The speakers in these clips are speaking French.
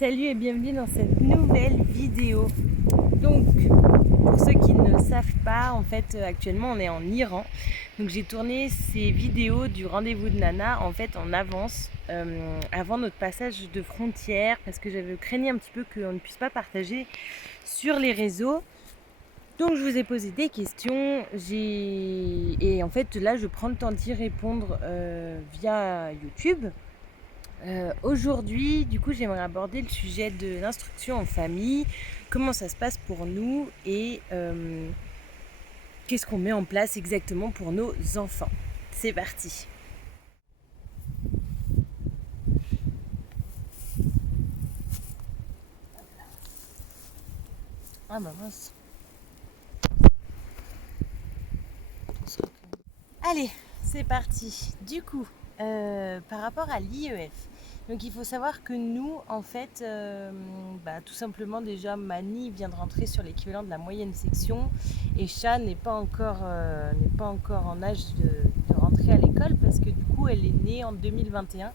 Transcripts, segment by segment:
Salut et bienvenue dans cette nouvelle vidéo. Donc, pour ceux qui ne savent pas, en fait, actuellement on est en Iran. Donc j'ai tourné ces vidéos du rendez-vous de Nana en fait en avance, avant notre passage de frontière, parce que j'avais craigné un petit peu qu'on ne puisse pas partager sur les réseaux. Donc je vous ai posé des questions, et en fait là je prends le temps d'y répondre via YouTube. Aujourd'hui, du coup, j'aimerais aborder le sujet de l'instruction en famille, comment ça se passe pour nous et qu'est-ce qu'on met en place exactement pour nos enfants. C'est parti. Ah bah mince. Allez, c'est parti. Du coup, par rapport à l'IEF, donc il faut savoir que nous, en fait, tout simplement déjà, Mani vient de rentrer sur l'équivalent de la moyenne section et Chat n'est pas encore en âge de rentrer à l'école parce que du coup, elle est née en 2021,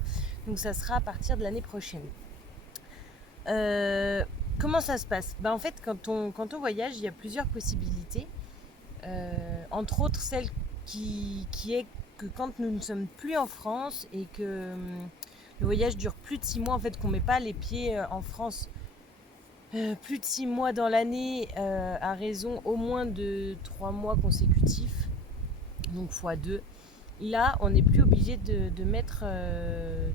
donc ça sera à partir de l'année prochaine. Comment ça se passe ? En fait, quand on voyage, il y a plusieurs possibilités. Entre autres, celle qui est que quand nous ne sommes plus en France et que le voyage dure plus de 6 mois, en fait, qu'on ne met pas les pieds en France plus de 6 mois dans l'année, à raison au moins de 3 mois consécutifs, donc x2. Là, on n'est plus obligé de mettre,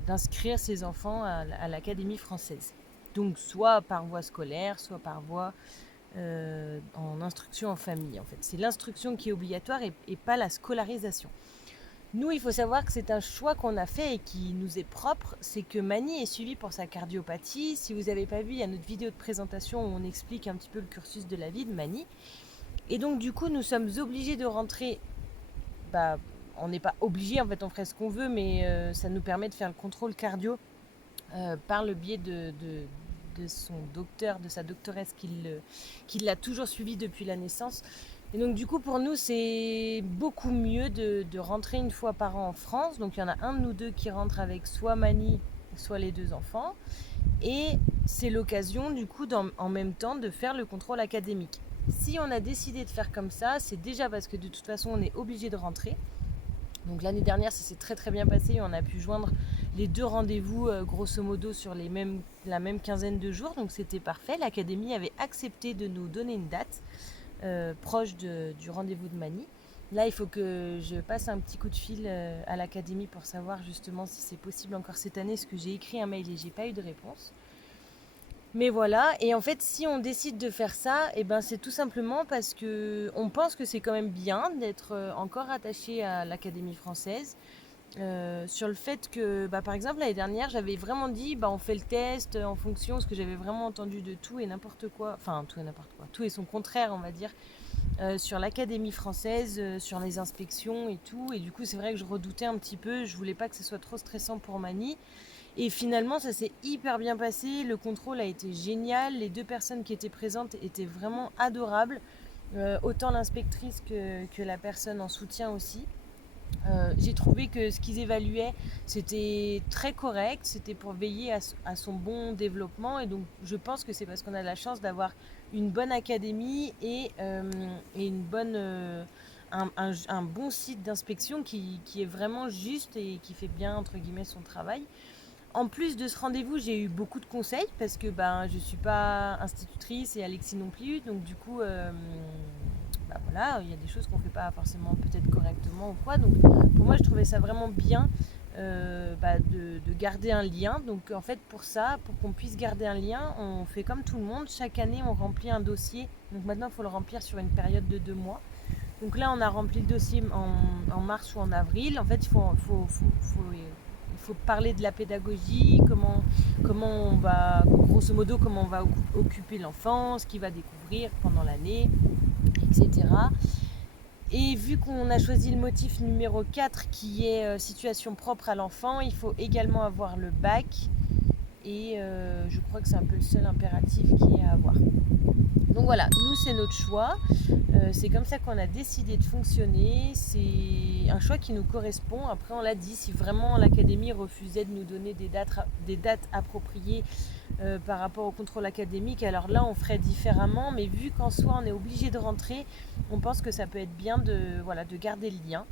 d'inscrire ses enfants à l'Académie française. Donc, soit par voie scolaire, soit par voie en instruction en famille. En fait, c'est l'instruction qui est obligatoire et pas la scolarisation. Nous, il faut savoir que c'est un choix qu'on a fait et qui nous est propre. C'est que Mani est suivie pour sa cardiopathie. Si vous n'avez pas vu, il y a notre vidéo de présentation où on explique un petit peu le cursus de la vie de Mani. Et donc, du coup, nous sommes obligés de rentrer. On n'est pas obligé, en fait, on ferait ce qu'on veut, mais ça nous permet de faire le contrôle cardio par le biais de son docteur, de sa doctoresse qui l'a toujours suivi depuis la naissance. Et donc du coup pour nous c'est beaucoup mieux de rentrer une fois par an en France. Donc il y en a un de nous deux qui rentre avec soit Mani, soit les deux enfants. Et c'est l'occasion du coup en même temps de faire le contrôle académique. Si on a décidé de faire comme ça, c'est déjà parce que de toute façon on est obligé de rentrer. Donc l'année dernière ça s'est très très bien passé, on a pu joindre les deux rendez-vous grosso modo sur la même quinzaine de jours, donc c'était parfait. L'académie avait accepté de nous donner une date proche du rendez-vous de Mani. Là il faut que je passe un petit coup de fil à l'académie pour savoir justement si c'est possible encore cette année, parce que j'ai écrit un mail et j'ai pas eu de réponse. Mais voilà, et en fait si on décide de faire ça, c'est tout simplement parce qu'on pense que c'est quand même bien d'être encore attaché à l'Académie française. Sur le fait que, par exemple, l'année dernière, j'avais vraiment dit, on fait le test en fonction, parce que j'avais vraiment entendu de tout et n'importe quoi, enfin tout et n'importe quoi, tout et son contraire, on va dire, sur l'Académie française, sur les inspections et tout. Et du coup, c'est vrai que je redoutais un petit peu, je voulais pas que ce soit trop stressant pour Mani. Et finalement, ça s'est hyper bien passé. Le contrôle a été génial. Les deux personnes qui étaient présentes étaient vraiment adorables. Autant l'inspectrice que la personne en soutien aussi. J'ai trouvé que ce qu'ils évaluaient, c'était très correct. C'était pour veiller à son bon développement. Et donc, je pense que c'est parce qu'on a la chance d'avoir une bonne académie et une bonne... un bon site d'inspection qui est vraiment juste et qui fait bien, entre guillemets, son travail. En plus de ce rendez-vous, j'ai eu beaucoup de conseils parce que je suis pas institutrice et Alexis non plus. Donc du coup, voilà, il y a des choses qu'on fait pas forcément peut-être correctement ou quoi. Donc pour moi, je trouvais ça vraiment bien de garder un lien. Donc en fait, pour ça, pour qu'on puisse garder un lien, on fait comme tout le monde. Chaque année, on remplit un dossier. Donc maintenant, il faut le remplir sur une période de 2 mois. Donc là, on a rempli le dossier en mars ou en avril. En fait, il faut parler de la pédagogie, comment on va, grosso modo, comment on va occuper l'enfant, ce qu'il va découvrir pendant l'année, etc. Et vu qu'on a choisi le motif numéro 4 qui est situation propre à l'enfant, il faut également avoir le bac. Et je crois que c'est un peu le seul impératif qui est à avoir. Donc voilà, nous c'est notre choix, c'est comme ça qu'on a décidé de fonctionner, c'est un choix qui nous correspond. Après on l'a dit, si vraiment l'académie refusait de nous donner des dates appropriées, par rapport au contrôle académique. Alors là, on ferait différemment, mais vu qu'en soi, on est obligé de rentrer, on pense que ça peut être bien de garder le lien.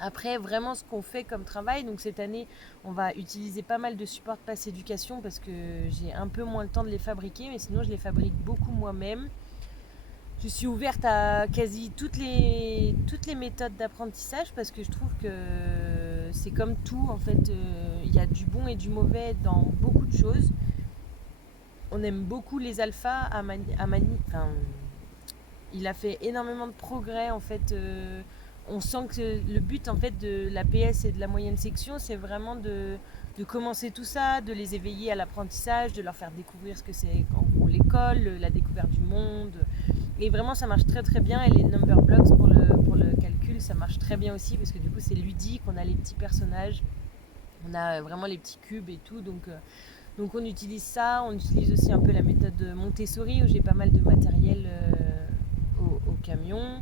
Après, vraiment, ce qu'on fait comme travail, donc cette année, on va utiliser pas mal de supports Pass Éducation parce que j'ai un peu moins le temps de les fabriquer, mais sinon, je les fabrique beaucoup moi-même. Je suis ouverte à quasi toutes les méthodes d'apprentissage parce que je trouve que c'est comme tout, en fait, il y a du bon et du mauvais dans beaucoup de choses. On aime beaucoup les alphas à enfin, il a fait énormément de progrès en fait. On sent que le but en fait de la PS et de la moyenne section, c'est vraiment de commencer tout ça, de les éveiller à l'apprentissage, de leur faire découvrir ce que c'est en gros l'école, la découverte du monde. Et vraiment ça marche très très bien. Et les number blocks pour le calcul, ça marche très bien aussi parce que du coup c'est ludique, on a les petits personnages, on a vraiment les petits cubes et tout. Donc on utilise ça, on utilise aussi un peu la méthode Montessori où j'ai pas mal de matériel au camion.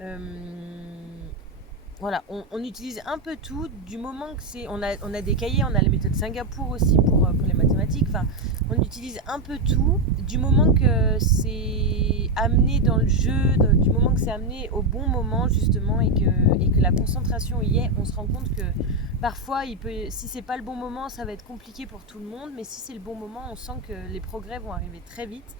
Euh, voilà, on utilise un peu tout du moment que c'est. On a des cahiers, on a la méthode Singapour aussi pour les mathématiques. Enfin, on utilise un peu tout du moment que c'est amené dans le jeu, du moment que c'est amené au bon moment justement et que la concentration y est. On se rend compte que parfois, si c'est pas le bon moment, ça va être compliqué pour tout le monde, mais si c'est le bon moment, on sent que les progrès vont arriver très vite.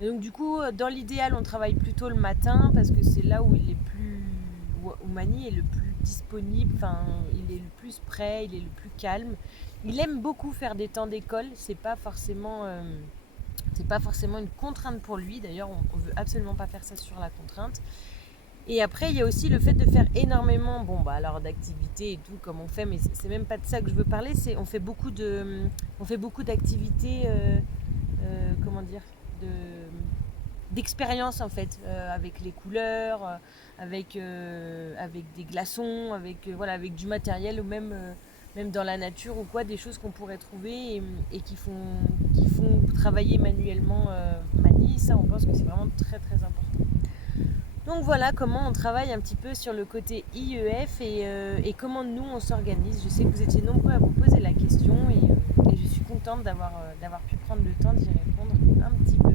Et donc du coup, dans l'idéal, on travaille plutôt le matin parce que c'est là où il est plus, où Mani est le plus disponible, enfin, il est le plus prêt, il est le plus calme. Il aime beaucoup faire des temps d'école, c'est pas forcément une contrainte pour lui. D'ailleurs, on veut absolument pas faire ça sur la contrainte. Et après, il y a aussi le fait de faire énormément, alors d'activités et tout, comme on fait, mais c'est même pas de ça que je veux parler. On fait beaucoup d'activités, comment dire, de d'expérience en fait, avec les couleurs, avec des glaçons, avec du matériel ou même dans la nature ou quoi, des choses qu'on pourrait trouver et qui font travailler manuellement Mani. Ça, on pense que c'est vraiment très très important. Donc voilà comment on travaille un petit peu sur le côté IEF et comment nous on s'organise. Je sais que vous étiez nombreux à vous poser la question et je suis contente d'avoir pu prendre le temps d'y répondre un petit peu.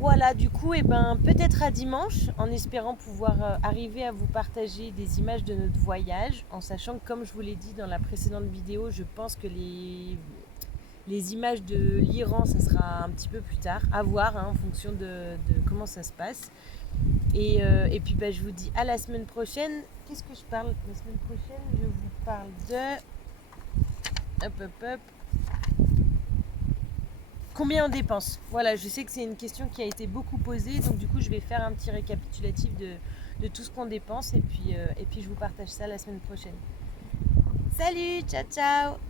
Voilà, du coup, peut-être à dimanche, en espérant pouvoir arriver à vous partager des images de notre voyage, en sachant que, comme je vous l'ai dit dans la précédente vidéo, je pense que les images de l'Iran, ça sera un petit peu plus tard, à voir en fonction de comment ça se passe. Et puis je vous dis à la semaine prochaine. Qu'est-ce que je parle la semaine prochaine? Je vous parle de... Hop. Combien on dépense? Voilà, je sais que c'est une question qui a été beaucoup posée, donc du coup je vais faire un petit récapitulatif de tout ce qu'on dépense et puis je vous partage ça la semaine prochaine. Salut, ciao ciao!